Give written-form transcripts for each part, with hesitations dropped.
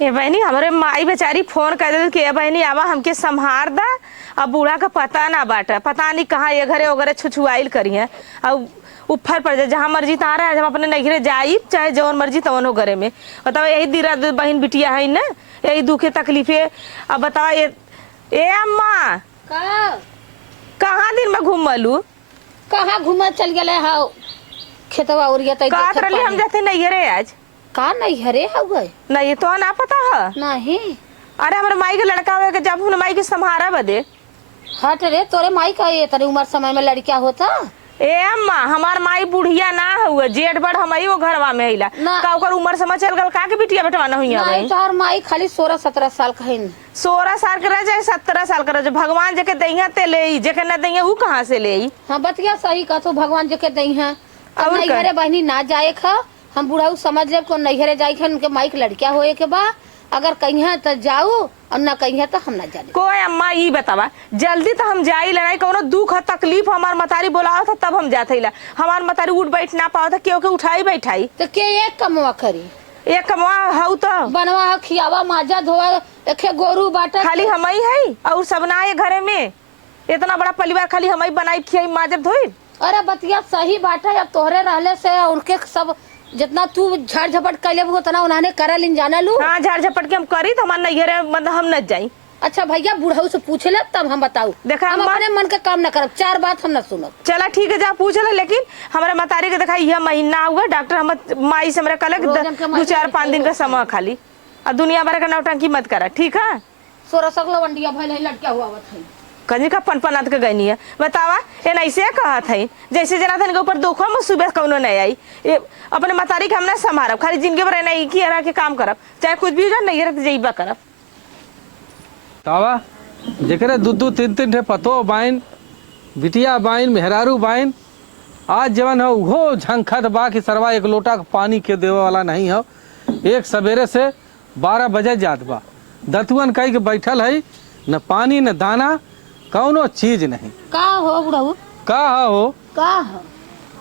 ये बहनी हमारे माई बेचारी फोन कर दे कि बहनी आवा हमके संभार दा। अब बूढ़ा का पता ना बाटा, पता नहीं कहाँ ये घरे वगैरह छुछुआइल करी है। अब ऊपर पड़ जाए जहाँ मर्जी तहाँ रहे, हम अपने नैहरे जाई चाहे जौन मर्जी तवन हो घरे में। बताओ यही दीरा बहन बिटिया है ना, यही दुखे तकलीफे। अब बताओ ए अम्मा कहाँ दिन में घूमलू? कहाँ घूम चल गए हाउ खेतवा उरिया तई कहत रही हम जाते नैहरे आज। का नहीं हरे हवे नहीं तो ना पता है नहीं। अरे हमारे माई के लड़का हुआ के जब माई के संभारा बदे। हट रे तोरे माई का ये तेरी उम्र समय में लड़किया होता। ए अम्मा हमार माई बुढ़िया ना हुआ, जेठ बड़ हम वो घरवा में हिला का ओकर उम्र समय चल गल का के बिटिया बेटवा ना हुई है। तोहर माई खाली 16-17 साल का है। 16 साल के रह जाए 17 साल का रह जाए, भगवान जेके दइया ते ले जेके न दइया ऊ कहां से ले। हां बतिया सही का तो भगवान जेके दई है। अब नैहरे बहनी ना जाए खा, हम बुढ़ाऊ समझ ले को नैहरे जाए खा उनके माई के लड़किया होए के बा। अगर कहीं है तो जाओ और ना कहीं है तो हम ना जाने। कोई अम्मा ये बतावा जल्दी तो हम जाई लड़ाई कोनो दुख है तकलीफ हमार मतारी बोलाओ था तब हम जाते हिला। हमार मतारी उठ बैठ ना पाओ था क्यों के उठाई बैठाई तो के एक कमवा करी एक कमवा हऊ तो बनवा खियावा माजा धोवा एक गोरू बाटा खाली हमई है और सब ना है घरे में। इतना बड़ा परिवार खाली हमई बनाई खियाई माजब धोई। अरे बतिया सही बाटा अब तोहरे रहले से उनके सब जितना तू झाड़ झपट कैले उतना उन्होंने करा लिन जाना लू। हाँ झाड़ झपट के हम करी तो हमारे नैहरे मतलब हम न जाई। अच्छा भैया बुढ़ाऊ से पूछ ले तब हम बताऊ। देखा हम अपने मन के काम न करब, 4 बात हम न सुनब। चला ठीक है जा पूछ ले, लेकिन हमारे मतारी के देखा यह महीना हुआ डॉक्टर हम माई से मेरा कल 2-4-5 दिन का समय खाली और दुनिया भर का नौटंकी मत करा ठीक है। 16 सकलो वंडिया भइल है लड़किया हुआ है कहीं का पनपनात के गई है बतावा ये ऐसे कहा था जैसे जना था ऊपर दुखो में सुबह कौनो नहीं आई। ये अपने मतारी के हम ना संभारब, खाली जिंदगी भर नहीं की रह के काम करब चाहे कुछ भी हो जाए नहीं रहते जईबा करब। तावा जेकरे 2-3 ठे पतो बाइन बिटिया बाइन मेहरारू बाइन आज जवन हो वो झंखत बा कि सरवा एक लोटा पानी के देवे वाला नहीं हो। एक सवेरे से 12 बजे जात बा दतुअन कही के बैठल है न पानी न दाना कौनो चीज नहीं। का हो बुढ़ाऊ का हो का हो?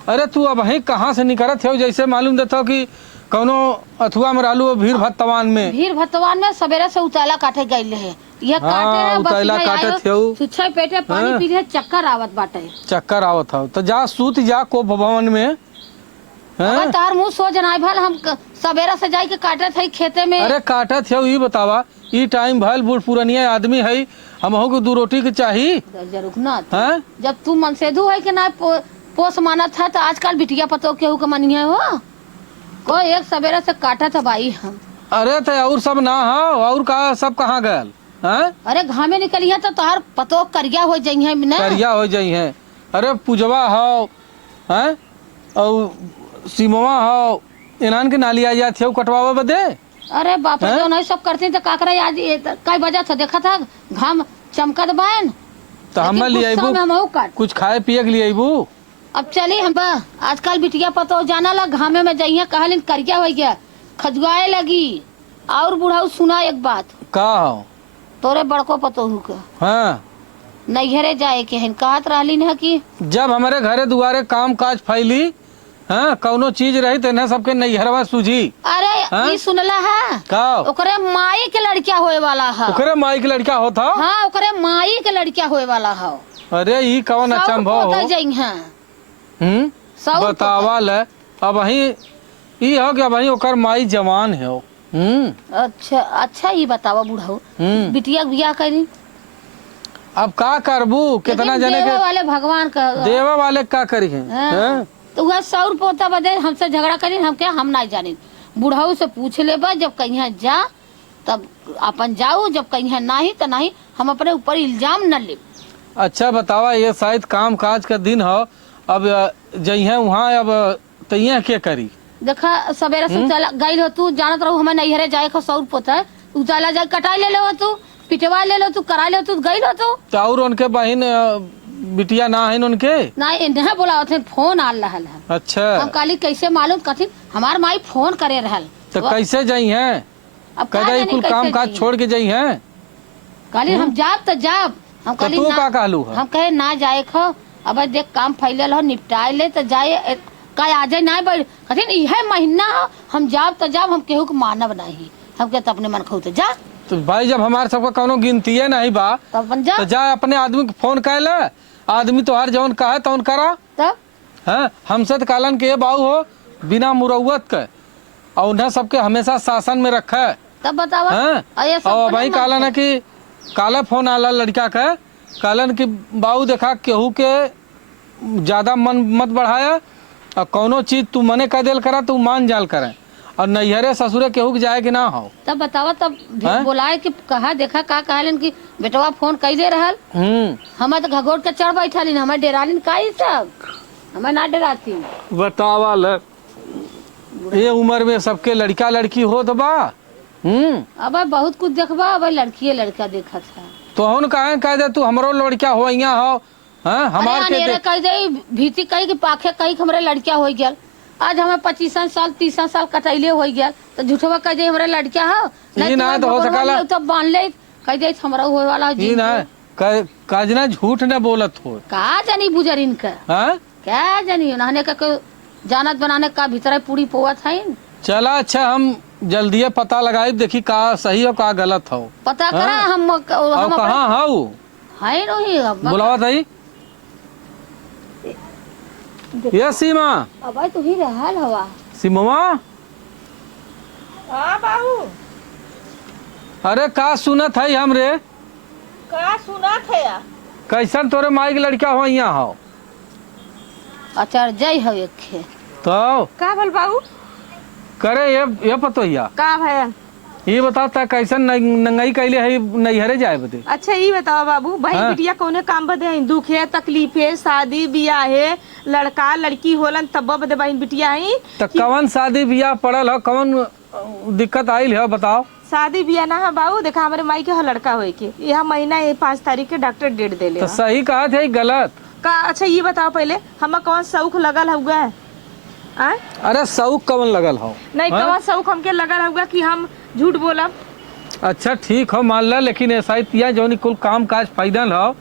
अरे तू अब वही कहाँ से निकलत हो? जैसे मालूम देता हो कि कौनो अथुआ में रहलू भीड़ भत्तवान में। भीड़ भत्तवान में सवेरे से उताला काटे गइल है ये काटे उताला काटे थे सुछे पेटे पानी पी रहे चक्कर आवत बाटे। चक्कर आवत हो तो जा सूत जा को भवन में। अगर तार मुंह सो जनाई भल हम सवेरा से जाई के काटे थे खेते में। अरे काटा थे ये बतावा ई टाइम भल बूढ़ पुरानिया आदमी है हम हो को 2 रोटी के चाहिए रुकना जब तू मनसेधु है कि ना पोस माना था तो आजकल बिटिया पतो केहू के मनिया हो को एक सवेरा से काटा था भाई हम। अरे तो और सब ना हो और का सब कहाँ गयल? अरे घामे निकली है तो तार पतो करिया हो जाई है ना करिया हो जाई है। अरे पूजवा हो हैं और सिमवा हो इनान के नाली आ जाती है कटवावा बदे। अरे बाप रे नहीं सब करते तो काकरा आज कई बजा था देखा था घाम चमकत बान तो हम ले आइबू कुछ खाए पिए के लिए आइबू। अब चली हम आजकल बिटिया पतो जाना ला घामे में जाइए कहलिन करिया हो गया खजुआए लगी। और बुढ़ाऊ सुना एक बात का हो तोरे बड़को पतो हु का हाँ नैहरे जाए के हन कहत रहलिन है कि जब हमारे घरे दुआरे काम काज फैली हाँ कौनो चीज रही तो सबके नैहरवा सूझी। अरे ये सुनला है का ओकरे माई के लड़किया होए वाला है। ओकरे माई के लड़का होता हाँ ओकरे माई के लड़किया होए वाला है। अरे ये कौन अचंभव हो बतावा ले अब वही ये हो कि वही ओकर माई जवान है। अच्छा अच्छा ये बतावा बुढ़ाऊ बिटिया बियाह करी अब का करबू कितना जने के वाले भगवान का देवा वाले का करी है तो वह 100 रुपया बदे हमसे झगड़ा करी हम क्या हम ना जानी। बुढ़ाऊ से पूछ ले बा जब कहीं जा तब अपन जाओ जब कहीं नहीं तो नहीं हम अपने ऊपर इल्जाम न ले। अच्छा बतावा ये शायद काम काज का दिन हो अब जइहे वहाँ अब तइया के करी। देखा सवेरे से गई हो तू जानत रहो हमें नैहरे जाए का 100 रुपया उजाला जाए कटाई ले लो तू पिटवा ले लो तू करा ले तू गई हो तू और उनके बहन बिटिया ना है उनके नहीं बोला फोन आ रहा है। अच्छा हम काली कैसे मालूम कथी हमार माई फोन करे रहल तो कैसे जाई है अब कुल काम काज छोड़ के जाई है काली हम जाब तो जाब हम काली तू का कहलू हम कहे ना जाए खो अब देख काम फैलल हो निपटाए ले तो जाए का आ जाए ना बैठ कथी यह महीना हम जाब तो जाब हम केहू के मानब नहीं हमके तो अपने मन खोते जा तो भाई जब हमारे सबका कोनो गिनती है नहीं बा तो अपन जा तो जा अपने आदमी के फोन कर ले। आदमी तो हर जौन कहे तौन करा तब है। हमसे तो कालन के ये बाऊ हो बिना मुरौवत के और उन्हें सबके हमेशा शासन में रखा है। तब बतावा हैं? ये सब और अपने भाई मन कालन से। है कि काला फोन आला लड़का का कालन की बाऊ देखा केहू के ज्यादा मन मत बढ़ाया और कौनो चीज तू मने कह दिल करा तू मान जाल करे और नैहरे ससुरे केहू के जाए कि ना हो। तब बतावा तब हैं? बोलाए कि कहा देखा का कहलन कि बेटवा फोन कैले रहल हमें तो घगोट के चढ़ बैठलिन हमें डेरालिन का ही सब हमें ना डराती बतावा ल ये उम्र में सबके लड़का लड़की हो तो बा। अब बहुत कुछ देखबा अब लड़की लड़का देखा था तो हम कहे कह दे तू हमरो लड़का हो यहाँ हो हैं हमार के अरे कह दे भीती कही कि पाखे कही कि हमारे लड़किया हो गया आज हमें 25 साल 30 साल कटैले हो गया तो झूठवा कह दे हमारे लड़किया हो ई ना तो हो सकला तो बांध ले कह दे हमारा होए वाला हो ई जी ना काजना झूठ न बोलत हो का जानी बुजरिन का हैं। क्या जानी नहाने का कोई जानत बनाने का भीतर पूरी पोवा था चला अच्छा हम जल्दी पता लगाई देखी का सही हो का गलत हो पता करा हाँ। हम और कहाँ हो है नहीं बुलावा थी ये सीमा अब तू ही रहल हवा सीमा हाँ बाबू अरे का सुनत है हमरे का सुना थे या कैसन तोरे माई के लड़का हो यहाँ हो अचार जय हो एक खे तो का भल बाबू करे ये पतोहिया का भया ये बताता कैसन नंगाई कैले है नैहरे जाए बदे। अच्छा ये बताओ बाबू भाई हाँ। बिटिया कौने काम बदे है दुख है तकलीफ है शादी बियाह है लड़का लड़की होलन तब बदे बहन बिटिया है तो कवन शादी बियाह पड़ल हो कवन दिक्कत आयल है बताओ। शादी बियाह ना है बाबू देखा हमारे माई के हो लड़का होए के यह महीना 5 तारीख के डॉक्टर डेट दे ले तो सही कहा थे गलत का। अच्छा ये बताओ पहले हमें कौन शौक लगल हुआ है आ? अरे सऊक कवन लगल हो नहीं हाँ? कौन शौक हमके लगल हुआ कि हम झूठ बोलब। अच्छा ठीक हो मान ला लेकिन ऐसा ही जौन कुल काम काज पैदल हो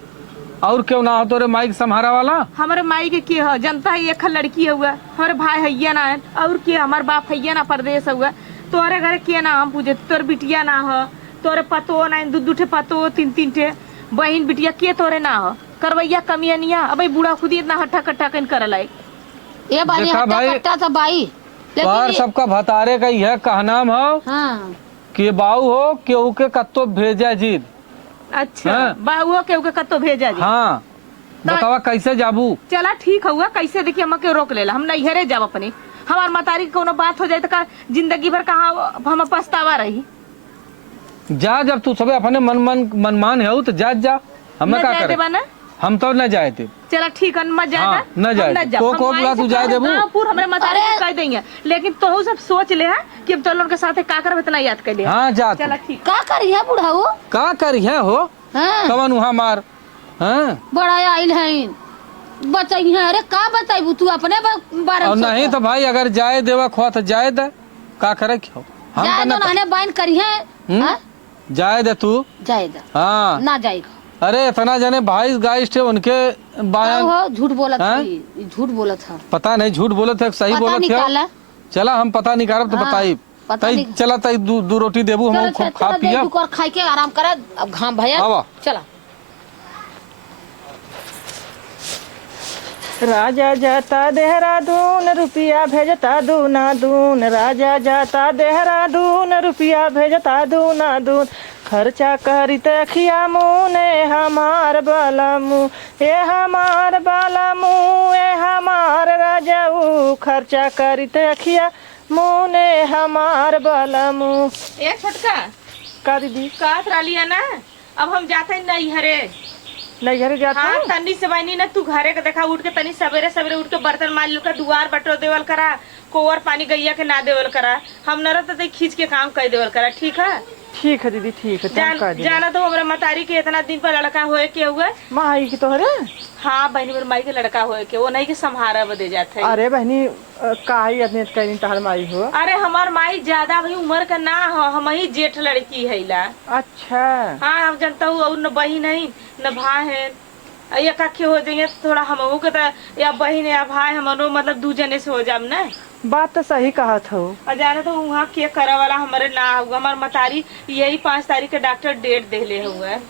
और क्यों ना हो तोरे माइक संहारा वाला हमारे माई के हो जनता है एक लड़की हुआ हमारे भाई हैया ना है और के हमारे बाप हैया ना परदेश हुआ तोरे घर के ना हम पूछे तोर बिटिया ना हो तोरे पतो ना दू ठे पतो 3 ठे बहन बिटिया के तोरे ना हो करवैया कमियनिया अब बूढ़ा खुद इतना हट्टा कट्टा कन कर लाई ये बानी देखा हट्टा भाई, कट्टा था बाई बाहर सबका भतारे का है कहनाम हो हाँ कि बाऊ हो केहू के कत्तो भेजा जीद। अच्छा हाँ। बाबू के ऊके कत्तो भेजा जी हाँ बतावा कैसे जाबू। चला ठीक हुआ कैसे देखिए हम के रोक लेला हम नैहरे जाब अपने हमार मतारी के कोनो बात हो जाए तो का जिंदगी भर कहाँ हम पछतावा रही। जा जब तू सबे अपने मनमान है तो जा हमें न का जाए करे देबा ना हम तो न जाए थे। चला ठीक है मत जाए हाँ, न जाए तो को बोला तू जाए देबू पूरा हमरे मतारी के कह देंगे लेकिन तोहू सब सोच ले है कि अब तो लोग के साथ का करब इतना याद कर लिया। हाँ जा चला ठीक का करिया बुढ़ाऊ का करी है हो हाँ कवन वहाँ मार हाँ बड़ा आइल है बचाई है अरे का बताइबू तू अपने बारे और में नहीं सोच। तो भाई अगर जाए देवा खुआ तो जाए दे का करे क्यों हम जाए तो दो नाने बाइन करी है जाए दे तू जाए दो हाँ ना जाएगा अरे इतना जने 22 गाइस थे उनके बायन हो झूठ बोला था हाँ? झूठ बोला था पता नहीं झूठ बोले थे सही पता बोले थे निकाला चला हम पता निकालब तो हाँ, बताई पता तई निक- चला तई दू रोटी देबू हम खूब खा पिया और खाई के आराम करे अब घाम भैया आवा। चला राजा जाता देहरादून रुपया भेजता दूना दून राजा जाता देहरादून रुपया भेजता दूना दून खर्चा करित अखिया मुँह हमार बाला मुँह ए हमार बाला मुँह ए हमार राजाऊ खर्चा करित अखिया मुँह हमार बाला मुँह। ए छोटका का दीदी का लिया ना अब हम जाते नहीं हरे नैहर जाता हाँ, तनी से बनी ना तू घरे के देखा उठ के तनी सवेरे सवेरे उठ के बर्तन मार लू का दुआर बटो देवल करा कोवर पानी गैया के ना देवल करा हम न रहते तो खींच के काम कर देवल करा ठीक है दीदी ठीक है जाना तो हमारे मतारी के इतना दिन पर लड़का होए के हुए माई की तोहरे हाँ बहनी मेरे माई के लड़का होए के वो नहीं के संहारा बदे जाते अरे बहनी काई अपने कहीं तहर माई हो। अरे हमार माई ज्यादा भाई उम्र का ना हो हम ही जेठ लड़की है ला। अच्छा हाँ हम जानता हूँ और न बहन नहीं न भाई है एक अखे हो जाएंगे थोड़ा हम के तो या बहन या भाई हमारो मतलब 2 जने से हो जाम ना बात तो सही कहत हो। और जाने तो वहाँ के करे वाला हमारे ना हुआ, हमार मतारी यही 5 तारीख के डॉक्टर डेट देले हुआ है।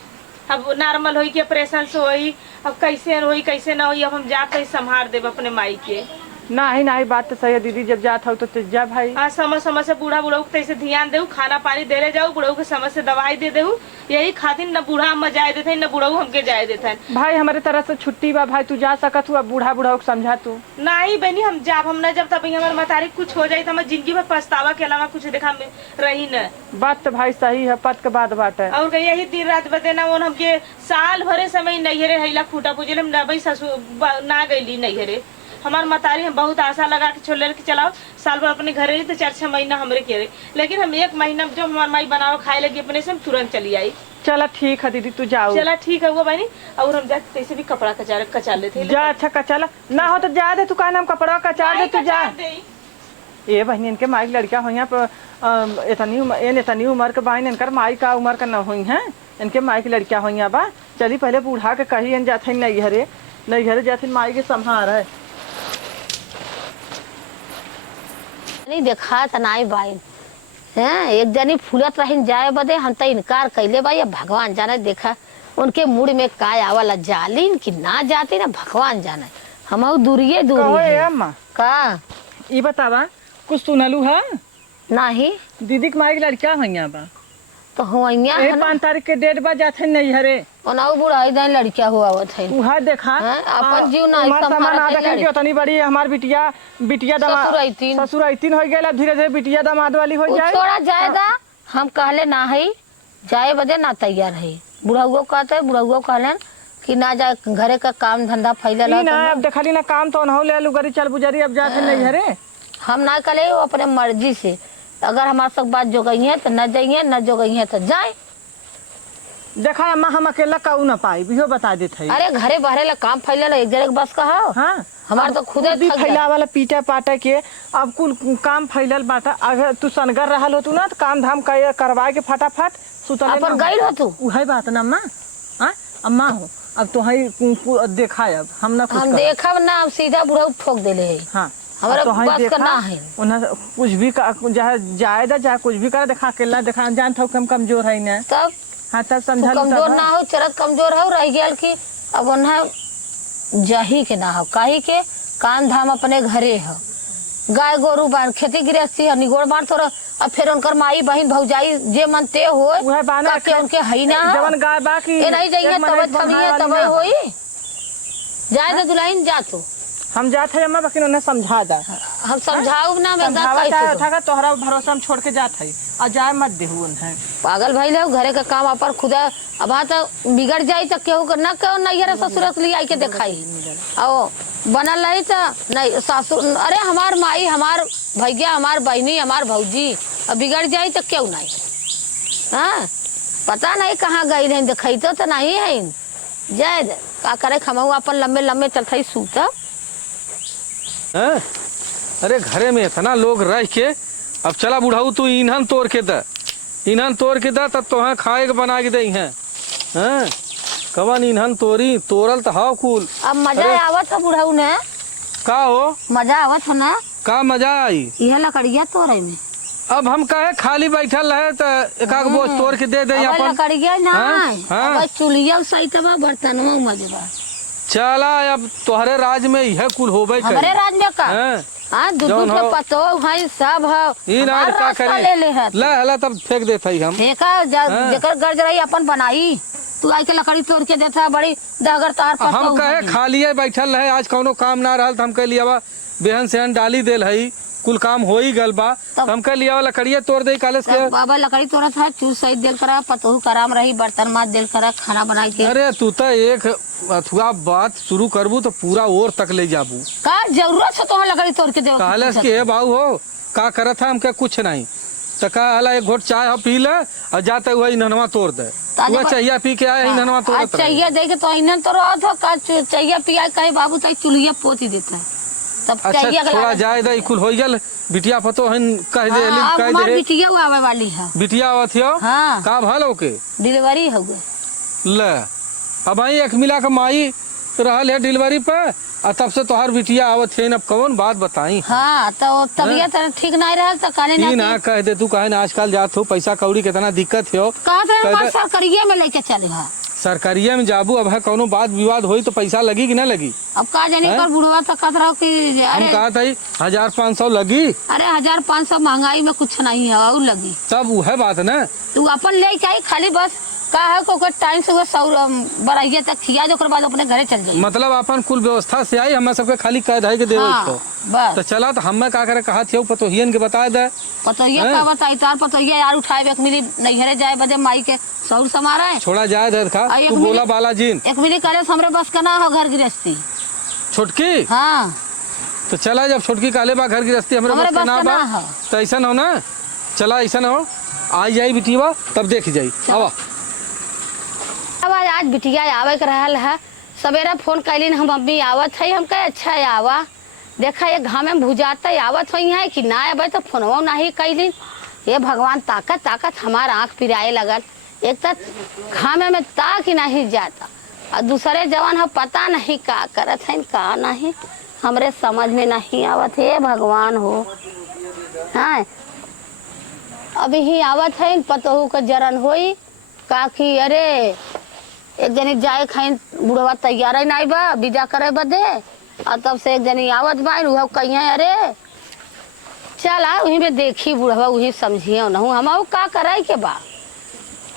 अब नॉर्मल होई के ऑपरेशन से होई, अब कैसे होई कैसे ना होई, अब हम जा के संभाल देब अपने माई के। नहीं नहीं, बात तो सही है दीदी, जब जात हो तो जा भाई। हाँ, समय समय से बूढ़ा बूढ़ा को तैसे ध्यान देऊ, खाना पानी देले जाऊ, बूढ़ा के समय से दवाई दे देऊ। यही खातिर न बूढ़ा हम जाए देते न बूढ़ा हमके जाए देते। भाई हमारे तरफ से छुट्टी बा भाई, तू जा सकत हो। अब बूढ़ा बूढ़ा को समझा तू। नहीं बहनी, हम जाब हम न जब तब हमारे मतारी कुछ हो जाये तो हमारे जिंदगी में पछतावा के अलावा कुछ देखा रही न। बात तो भाई सही है, पत के बाद बात है। और यही दिन रात बते ना, वो हमके साल भरे समय नैहरे हैला खूटा पूजले में नबई ससुर ना गईली नैहरे। हमार मतारी हम बहुत आशा लगा के छोड़ के चलाओ, साल भर अपने घर रही तो 4-6 महीना हमरे के रही, लेकिन हम 1 महीना जो हमार माई बनाओ खाए लगी अपने से हम तुरंत चली आई। चला ठीक है दीदी, तू जाओ। चला ठीक है वो बहनी। और हम जाके कैसे भी कपड़ा कचा लेते जा। अच्छा कचाला ना हो तो जा दे, तू का नाम कपड़ा कचा दे, तू जा। ये बहनी इनके माई लड़कियां हुई इतनी उम्र के बहन, इनकर माई का उम्र का न हुई है, इनके माई की लड़कियां हुई बा। चली पहले बूढ़ा के कही जाते नैहरे जाते माई के संभार है। नहीं देखा त नाई बाई हैं, एक जनी फूलत रही जाए बदे हम तो इनकार कैले बा। भगवान जाने देखा उनके मूड में का आवला, जालीन कि ना जाती ना भगवान जाने। हम दूरिये दूरी अम्मा का ये बतावा कुछ सुनलू है? नहीं दीदी के माई की लड़कियां हुई बा, तो हुआ 5 तारीख के डेट बा जाते नैहरे। ओनाऊ बुढ़ा लड़किया हुआ उहा देखा अपन जीव ना उतनी बड़ी हमार बिटिया दामाद ससुर ऐतीन हो गया, धीरे धीरे बिटिया दामाद वाली हो जाए। थोड़ा जाएगा हम कहले ना है जाए बदे ना तैयार है। बुढ़ाओ कहते बुढ़ाओ कहलन कि ना जाए, घरे का काम धंधा फैलल है। अब देखली ना काम तो न ले लुगरी चल बुजरी, अब जाते नैहरे। हम ना करे वो अपने मर्जी से, अगर हमारे सब बात जो गई है तो न जाइए, न जो गई है तो जाए। देखा अम्मा हम अकेला काऊ न पाई भी बता देते। अरे घरे बहरे ला काम फैलल एक जगह बस का हो। हाँ हमार तो खुदे फैला वाला पीटा पाटा के अब कुल काम फैलल बाटा। अगर तू सनगर रहल हो तू ना तो काम धाम करवाए के फटाफट सुतल अपन गई हो तू। वही बात ना अम्मा। हाँ अम्मा हो, अब तो देखा अब हम ना कुछ हम देखब ना, हम सीधा बुढ़ा ठोक देले है। हाँ हमारा तो बस का ना है। कुछ भी जाए कुछ भी कर देखा अकेला देखा जान था कम कमजोर है ना। तब हाँ तब समझा कमजोर ना हो, चरत कमजोर हो रह गया कि अब उन्हें जही के ना हो, काहे के काम धाम अपने घरे हो, गाय गोरू बान खेती गृहस्थी है, निगोड़ बान थोड़ा। अब फिर उनकर माई बहन भौजाई जे मनते हो उनके हई ना जवन गाय बाकी नहीं जाइए तब होई जाए तो दुलाइन जा तो हम जाते हैं अम्मा, बाकी उन्हें समझा दा। हम समझाऊ ना मैं तोहरा भरोसा हम छोड़ के जाते हैं और जाए मत देहू उन्हें। पागल भाई ले घरे का काम अपन खुदा अब तो बिगड़ जाये तो केहू कर ना क्यों नैहरा ससुर ले आई के दिखाई आओ बनल रही तो नहीं सासुर। अरे हमार माई हमार भैया हमार बहनी हमार भौजी अब बिगड़ जाये तो क्यों नहीं। हाँ पता नहीं कहाँ गई रही दिखाई तो नहीं है जाए का करे खमाऊ अपन लम्बे लम्बे चलते सूत। अरे घरे में इतना लोग रह के अब चला बुढ़ाऊ तू ईंधन तोड़ के द, ईंधन तोड़ के द तब तो खाए के बना के दई हैं। कवन ईंधन तोड़ल तो हाउ कुल। अब मजा आवत है बुढ़ाऊ ने का हो, मजा आवत है ना का मजा आई यह लकड़िया तोड़े में। अब हम कहे खाली बैठल रहे तो एक बोझ तोड़ के दे दे अपन लकड़िया ना चूल्हिया सही तबा बर्तन में मजबा। चला अब तोहरे राज में यह कुल होबे करे। हमारे राज में का दूध के पतो है सब है का करे ले तब फेंक देते हम फेंका जेकर गर्ज रही अपन बनाई। तू आई के लकड़ी तोड़ के देता बड़ी दहगर तार पर हम कहे खाली बैठल रहे आज कौनो काम ना रहल तो हम कह लिया बेहन सेहन डाली देल है कुल काम हो ही गल बा हम कह लिया लकड़िया तोड़ दे कॉलेज के बाबा लकड़ी तोड़ा था चूस सही देल करा पतोहू कराम रही बर्तन मात देल करा खाना बनाई दे। अरे तू तो एक अथुआ बात शुरू करबू तो पूरा और तक ले जाबू का जरूरत है तो लकड़ी तोड़ के दे कॉलेज के बाबू हो का करत है हमके कुछ नहीं तो का हला एक घोट चाय पी ले और जाते हुआ नहनवा तोड़ दे वो चाहिए पी के आए नहनवा तोड़ चाहिए दे के तो इन्हन तो रहा था का चाहिए पिया कहे बाबू तो चूल्हिया पोती देता है तब अच्छा थोड़ा जाए दे कुल हो गल बिटिया पतो हन कह दे कह दे बिटिया आवे वाली है बिटिया आवत हो का भल ओके डिलीवरी हो गए ले अब आई एक मिला के माई रहल है डिलीवरी पे और तब से तोहार बिटिया आवत है, अब कौन बात बताई। हाँ तो तबीयत ठीक नहीं रहा तो कहने ई ना ना कह दे तू, कहे ना आजकल जात हो पैसा कौड़ी कितना दिक्कत हो। कहते सरकरिये में लेके चले हा। सरकारिया में जाबू, अब है कौनो बात विवाद होई तो पैसा लगी कि ना लगी। अब का जानी हैं? कर बुढ़वा तो कहत रहो कि हम अरे कहा था 1500 लगी, अरे 1500 महंगाई में कुछ नहीं है और लगी। सब वह बात ना। तू अपन ले चाहिए खाली बस का है को टाइम से वो बराइये तक खिया दे, ओकर बाद अपने घरे चल जाइए। मतलब अपन कुल व्यवस्था से आई, हमें सबके खाली कह दे के देवे हाँ, तो। बस तो चला तो हमें का करे कहा थे पतोहियन के बता दे। पतोहिया हैं? का बताई तार पतोहिया यार उठाए एक मिली नैहरे जाए बदे माई के सौर समारा है। छोड़ा जाए दे खा, आ, एक तू मिली- बोला बालाजी एक मिली करे से हमरे बस का ना हो घर गृहस्थी। छोटकी। हाँ तो चला जब छोटकी काले बा घर गृहस्थी हमरे हमरे बस का बस ना का बा, ना हो। तो ऐसा हो ना, चला ऐसा हो आई जाई बिटिया तब देख जाई। आवा अब आज बिटिया आवे के रहल है, सवेरे फोन कैलिन हम मम्मी आवत है, हम कहे अच्छा है आवा, देखा ये घामे में भुजाता आवत हुई है कि ना अब तो फोनवा नहीं कैलिन। ये भगवान ताकत ताकत हमार आँख पिराए लगल, एक तो घामे में ताक ही नहीं जाता और दूसरे जवान हम पता नहीं का करत है का नहीं, हमरे समझ में नहीं आवत है भगवान हो। हाँ अभी ही आवत है पतोहू का जरन होई का कि अरे एक जनी जाए खाइन बुढ़वा तैयार ही नहीं बा बीजा करे बदे, और तब से एक जनी आवत बाइन वह कही अरे चला वहीं में देखी बुढ़वा वहीं समझिए नहू हम का करे के बा।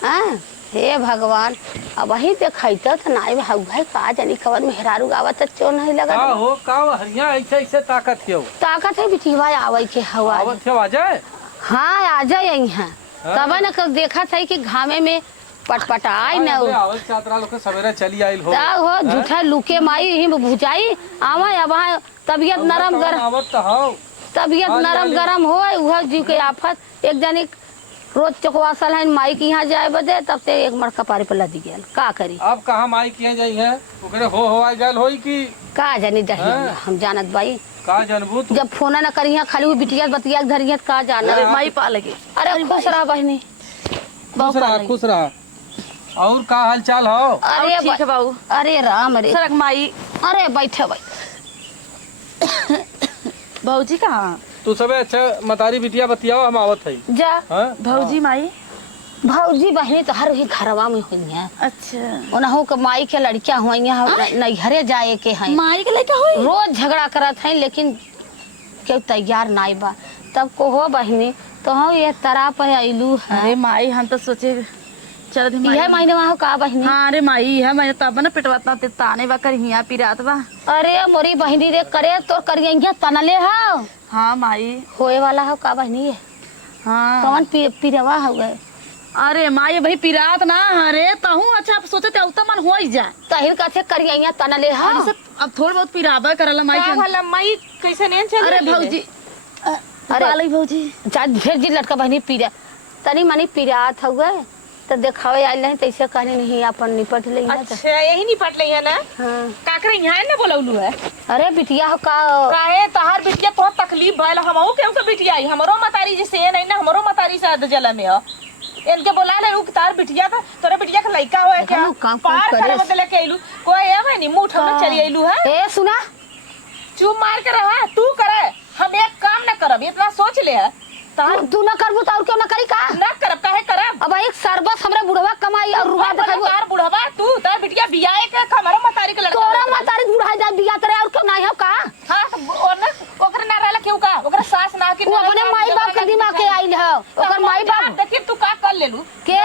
हाँ हे भगवान अब वही देखते तो नाई भाई का जानी खबर में हेरारू आवत चो नहीं लगा का हो का हरिया ऐसे ऐसे ताकत हो। ताकत है बिटिवा आवे के हवा। आवत हो आ जाए। हाँ आ जाए यहाँ तब न कल देखा था कि घामे में पटपटाई न आवत चातरा लोग के सवेरे चली आइल हो। हो झूठा लुके माई यही में भुजाई आवा अब तबियत नरम गरम आवत तो हो। तबियत नरम गरम हो वह जीव के आफत। एक जनी रोज चकवासल है माई के यहाँ जाए बदे तब से एक मड़का पारे पर लदी गया का करी। अब कहाँ माई किए जाई है ओकरे हो आई गल होई कि का जानी दही हाँ। हम जानत बाई का जानबू तू। जब फोन न करिया खाली वो बिटिया बतिया धरिया का जाना अरे माई पा लगे। अरे खुश रहा बहनी खुश रहा खुश रहा। और का हाल चाल हो। अरे ठीक है बाबू। अरे राम रे सरक माई। अरे बैठे भाई भौजी कहाँ? तू सबे अच्छा मतारी बिटिया बतियाओ हम आवत है। जा हाँ? भौजी माई। भौजी बहनी तो हर ही घरवा में हुई है। अच्छा उनहु के माई के लड़कियां हुई हैं नैहरे जाए के हैं माई के लेके हुई। रोज झगड़ा करत हैं लेकिन केहू तैयार नहीं बा। तब को हो बहनी तो हम ये तरह पे अइलू है। अरे माई हम तो सोचे चल यह महीने वहाँ का बहनी। हाँ अरे माई है मैं तब ना पिटवाता ते ताने बा कर हिया पिरात बा। अरे मोरी बहनी रे करे तो करिए तनले हो हाँ माई। होए वाला हो का बहनी है हाँ कौन पिरवा हो गए। अरे माई भाई पिरात ना अरे तहू अच्छा सोचे ते उतना मन हो ही जाए। तहिर कथे करिए तनले हो। अरे सब अब थोड़ बहुत पिराबा करला माई के। वाला माई कैसे नहीं चल अरे भौजी अरे वाली भौजी जा फिर जी लड़का बहनी पीरा तनी मनी पिरात हो गए तो देखावे आइल नहीं तैसे कहने नहीं अपन निपट ले। अच्छा यही नहीं पट लिया ना। हाँ। काकरे यहाँ ना बोलौलू है अरे बिटिया हो का काहे तहार बिटिया बहुत तकलीफ भइल हमहू केहू के बिटिया आई हमरो मतारी जैसे नहीं ना हमरो मतारी से अध जला में इनके बोला ले उ तार बिटिया था तोरे बिटिया का लइका होए क्या देखो काम पार करे करे बदले के आइलू कोई है नहीं मुंह ठोक चली आइलू है। ए सुना चुप मार के रहा तू करे हम एक काम न करब इतना सोच ले है तार तू न करबू तो और क्यों न करी का। ना करब काहे करब अब एक सरबस हमरा बुढ़वा कमाई और रुआ देखाबू। तार बुढ़वा तू तार बिटिया बियाह के हमरो मतारी के लड़का तोरा मातारी बुढ़ा जा बिया करे और क्यों नहीं हो का। हां तो और ना ओकरे ना रहला केहू का ओकरे सास ना की तू अपने माई बाप के दिमाग के आइल हो ओकर माई बाप देखिए तू का कर लेलू के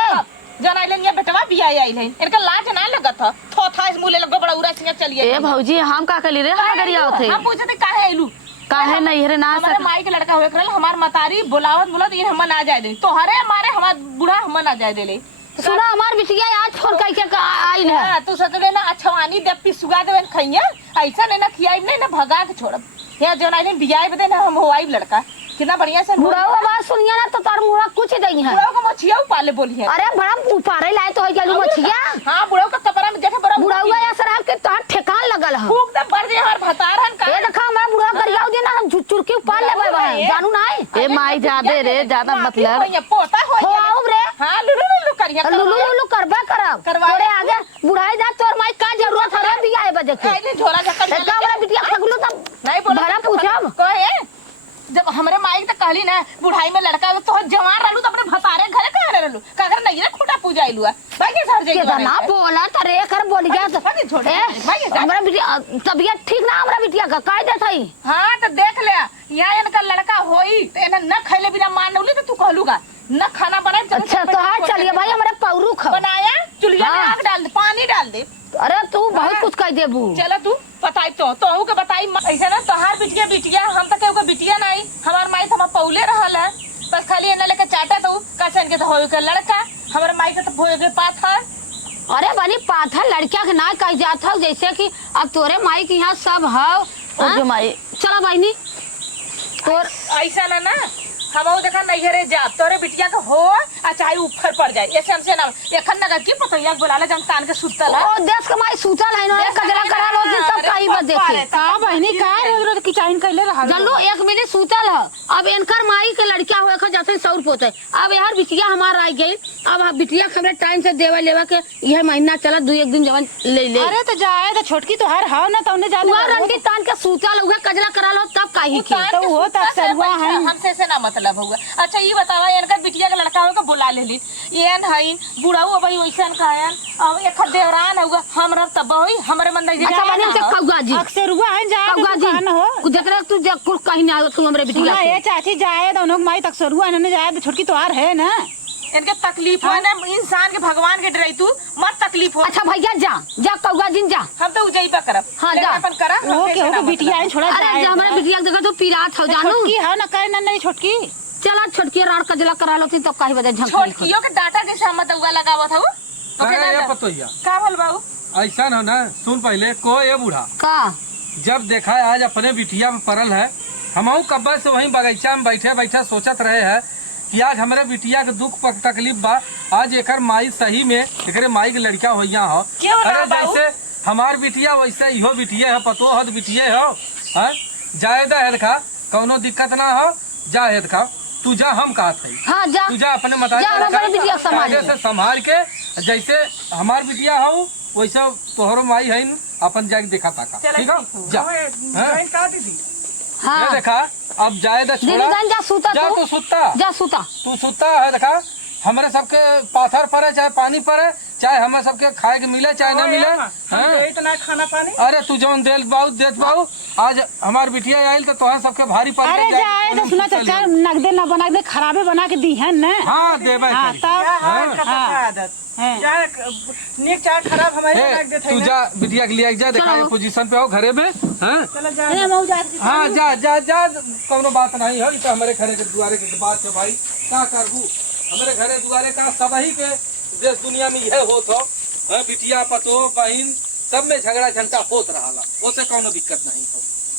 जन आइलन ये बेटवा बियाह आइल है इनका लाज ना लगत ह थोथा इस मुले लगो बड़ा उरा सिंह चलिए। ए भौजी हम का कली रे हम गरिया होथे हम पूछते काहे आइलू काहे नहीं रे ना हमारे माई के लड़का होए करल हमार मतारी बोलावत बोलत ये हम ना जाए दे तोहरे मारे हमार बूढ़ा हम ना जाए देले। सुना हमार बिटिया आज फोन करके आइल है। हां तू सतरे ना अच्छवानी दे पिसुगा देवन खइया ऐसा नहीं ना खियाई नहीं ना भगा के छोड़ब या जन आइलन बियाह बदे ना हम होई लड़का कितना बढ़िया से बुढ़ा आवाज सुनिया ना तो तार मुंह कुछ दई है। बुढ़ाओ को मछिया पाले बोली है। अरे बड़ा उपारे लाए तो हो गया मछिया। हां बुढ़ाओ का कपड़ा में देखे बड़ा बुढ़ा हुआ या सर के तार ठेकान लगल है। फूक दे बढ़ दे हमार भतारन का ये देखा हमारा बुढ़ा करियाऊ दे ना हम चुरकी उपार लेबे भाई जानू नहीं। ए माई जादे रे ज्यादा मतलब ये पोता हो हो आओ रे हां लुलु लुलु करिया लुलु लुलु करबे करब करवा तोरे आगे बुढ़ाई जा तोर माई का जरूरत है रे बियाह बजे के बुढ़ाई में लड़का तो जवान रहलू तो अपने भतारे घरे कहां रहलू कागर नहीं रे खुटा पूजाइलू भाई के सर जाई के ना बोला त रे कर बोल गया तो भाई छोड़ भाई हमरा बिटिया तबियत ठीक ना हमरा बिटिया का काय देत हई। हां तो देख ले यहाँ इनका लड़का होई तो इन्हें न खैले बिना मानौली तो तू कहलूगा न खाना बनाए अच्छा तो हाँ चलिए भाई हमारे पौरू खा बनाया चुलिया में हाँ। आग डाल दे पानी डाल दे अरे तू बहुत कुछ कह देबू। चलो तू बताई तो के बताई ऐसा ना तोहार बिटिया हम तो केहू के बिटिया नहीं हमार माई तो हम पौले रहल है बस खाली एना लेके चाटा तो कैसे के तो होए के लड़का हमार माई के तो होए के पाथर। अरे बनी पाथर लड़किया के ना कह जात हो जैसे कि अब तोरे माई के यहाँ सब है माई चला बहनी तोर ऐसा ना हम देखा नैहरे जा तोरे बिटिया के हो आ चाहे ऊपर पड़ जाए ऐसे हमसे ना एखन नगर की पतैया बोलाला जन तान के सुतल है ओ देश के माई सूतल है ना कजरा करा लो दिन सब काई बद देखे का बहनी का रोज रोज किचाइन कैले रहा जल्लो एक मिले सूतल है अब इनकर माई के लड़किया होए के जैसे सौर पोते अब यार बिटिया हमार आ गई अब बिटिया हमरे टाइम से देवा लेवा के यह महीना चला दो एक दिन जवन ले ले अरे तो जाए तो छोटकी तो हर हां ना तो उन्हें जाने वह रंग की तान के सूतल हुआ कजरा करा लो तब काई के तो वो तो अक्सर हुआ है हमसे से ना मतलब हुआ। अच्छा ये बतावा इनका बिटिया के लड़का होगा बुला ले ली एन हई बुढ़ाऊ भाई वैसन कहन अब एक देवरान होगा हमरा तब होई हमरे मन में अच्छा बनी से कौगा जी अक्सर हुआ है जाए कौगा तो जी ना हो कुछ देख रहा तू कुछ कहीं ना तू हमरे बिटिया सुना ये चाची जाए दोनों माई तक सरुआ इन्होंने जाए तो छोटकी तो हार है ना इनके तकलीफ है ना इंसान के भगवान के डराई तू मत तकलीफ हो। अच्छा भैया जा जा कौगा जी जा हम तो उजैबा करब हाँ, लेकिन जा। अपन करा वो बिटिया है छोड़ा अरे जाए जा हमारे बिटिया देखो तो पीरात हो जानू छोटकी है ना कहे ना नहीं छोटकी चला छोटकी राड़ कजला करा लो तो काहे बजे झंक छोटकियों के डाटा जैसे हम दउआ लगावत हूं अरे ये पतोहिया का बोल बाबू ऐसा ना ना सुन पहले को ये बूढ़ा का जब देखा है आज अपने बिटिया में पड़ल है हम कब्बे से वहीं बगीचा में बैठे बैठे सोचत रहे हैं कि आज हमारे बिटिया के दुख तकलीफ बा आज एकर माई सही में एकरे माई के लड़का होइया हो क्यों ना अरे बाबू? जैसे हमार बिटिया वैसे इहो बिटिया है पतो हद बिटिया हो हैं जाए दा है देखा कौनो दिक्कत ना हो जा है देखा तू जा हम कहत है हाँ जा तू जा अपने मता जा हमारे बिटिया संभाल ले। से संभाल के जैसे हमार बिटिया हो वैसे तोहरो माई है अपन जाके देखा ताका ठीक है जा हैं? हाँ ये देखा अब जाए दा दीदी छोड़ा जान जा सूता जा तू तू सुत्ता जा सूता तू सुत्ता है देखा हमारे सबके पाथर पड़े चाहे पानी पड़े चाहे हमें सबके खाए के मिले चाहे ना मिले हैं? इतना खाना पानी अरे तू जवन देत बाऊ आज हमार बिटिया आयल तो तोहर सबके भारी पड़ अरे जाए तो सुना चाचा नगदे ना बना दे खराबे बना के दी है ना हाँ देवे हाँ करी। तब हाँ। नीक चाय खराब हमारे हे, तू जा बिटिया के लिए जा देखा ये पोजीशन पे हो घरे में हैं? हाँ जा जा जा कोनो बात नहीं हो तो हमारे घरे के दुआरे के बात है भाई क्या करबू हमारे घरे दुआरे का सब ही के देश दुनिया में यह होत हो बिटिया पतो बहन सब में झगड़ा झंटा होत रहा ओसे कोनो दिक्कत नहीं हो